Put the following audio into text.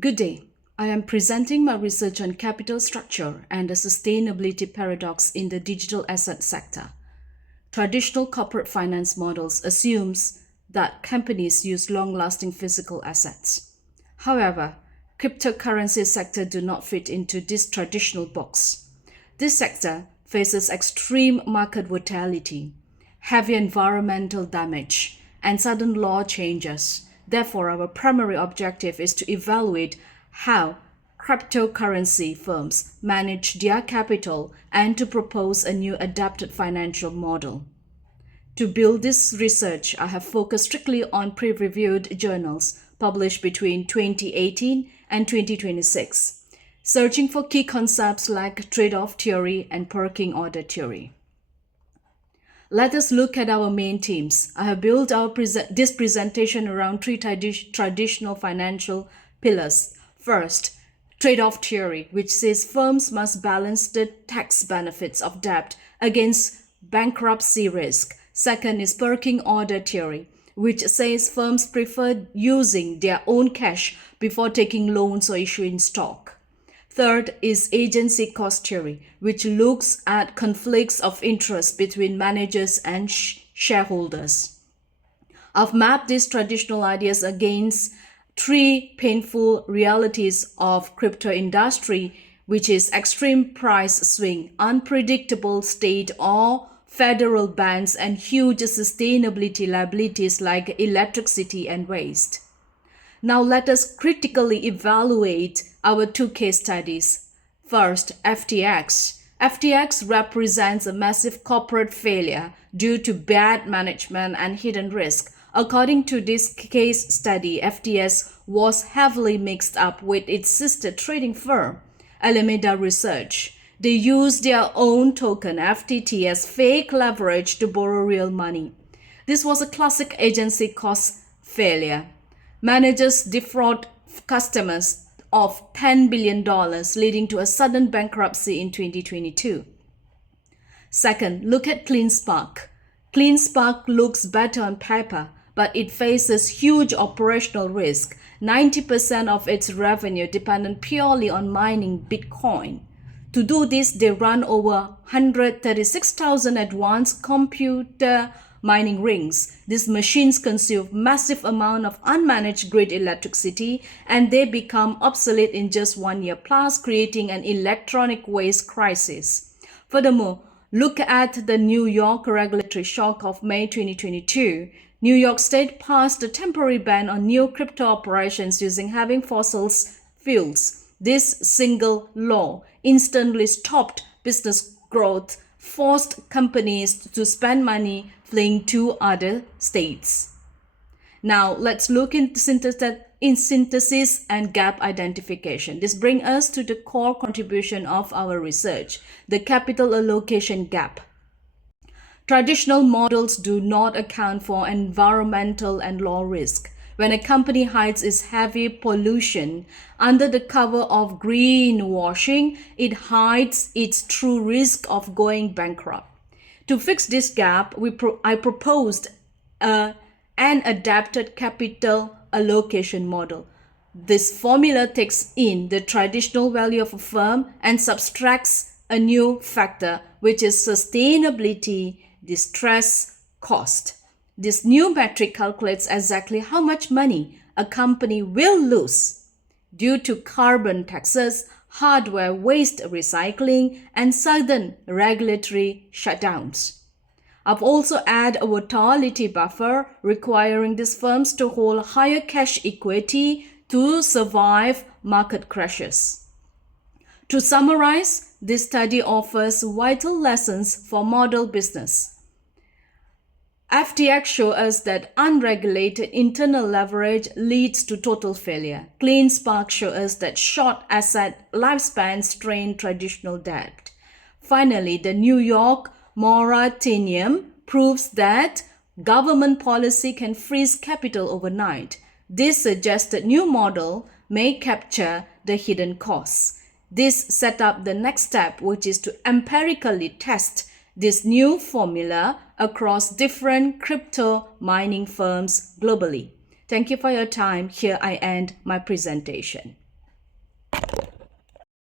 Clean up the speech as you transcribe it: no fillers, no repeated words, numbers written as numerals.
Good day. I am presenting my research on capital structure and the sustainability paradox in the digital asset sector. Traditional corporate finance models assumes that companies use long-lasting physical assets. However, cryptocurrency sector do not fit into this traditional box. This sector faces extreme market volatility, heavy environmental damage, and sudden law changes. Therefore, our primary objective is to evaluate how cryptocurrency firms manage their capital and to propose a new adapted financial model. To build this research, I have focused strictly on peer-reviewed journals published between 2018 and 2026, searching for key concepts like trade-off theory and pecking order theory. Let us look at our main themes. I have built this presentation around three traditional financial pillars. First, trade-off theory, which says firms must balance the tax benefits of debt against bankruptcy risk. Second is pecking order theory, which says firms prefer using their own cash before taking loans or issuing stock. Third is agency cost theory, which looks at conflicts of interest between managers and shareholders. I've mapped these traditional ideas against three painful realities of crypto industry, which is extreme price swing, unpredictable state or federal bans, and huge sustainability liabilities like electricity and waste. Now let us critically evaluate our two case studies. First, FTX. FTX represents a massive corporate failure due to bad management and hidden risk. According to this case study, FTX was heavily mixed up with its sister trading firm, Alameda Research. They used their own token, FTT, as fake leverage to borrow real money. This was a classic agency cost failure. Managers defraud customers of $10 billion, leading to a sudden bankruptcy in 2022. Second, look at CleanSpark. CleanSpark looks better on paper, but it faces huge operational risk. 90% of its revenue dependent purely on mining Bitcoin. To do this, they run over 136,000 advanced computer mining rings. These machines consume massive amount of unmanaged grid electricity, and they become obsolete in just 1 year plus, creating an electronic waste crisis. Furthermore, look at the New York regulatory shock of May 2022. New York State passed a temporary ban on new crypto operations using heavy fossil fuels. This single law instantly stopped business growth, forced companies to spend money fleeing to other states. Now let's look into synthesis and gap identification. This brings us to the core contribution of our research, the capital allocation gap. Traditional models do not account for environmental and law risk. When a company hides its heavy pollution under the cover of greenwashing, it hides its true risk of going bankrupt. To fix this gap, I proposed an adapted capital allocation model. This formula takes in the traditional value of a firm and subtracts a new factor, which is sustainability, distress, cost. This new metric calculates exactly how much money a company will lose due to carbon taxes, hardware waste recycling, and sudden regulatory shutdowns. I've also added a volatility buffer requiring these firms to hold higher cash equity to survive market crashes. To summarize, this study offers vital lessons for model business. FTX shows us that unregulated internal leverage leads to total failure. CleanSpark shows us that short asset lifespans strain traditional debt. Finally, the New York moratorium proves that government policy can freeze capital overnight. This suggested new model may capture the hidden costs. This set up the next step, which is to empirically test this new formula across different crypto mining firms globally. Thank you for your time. Here I end my presentation.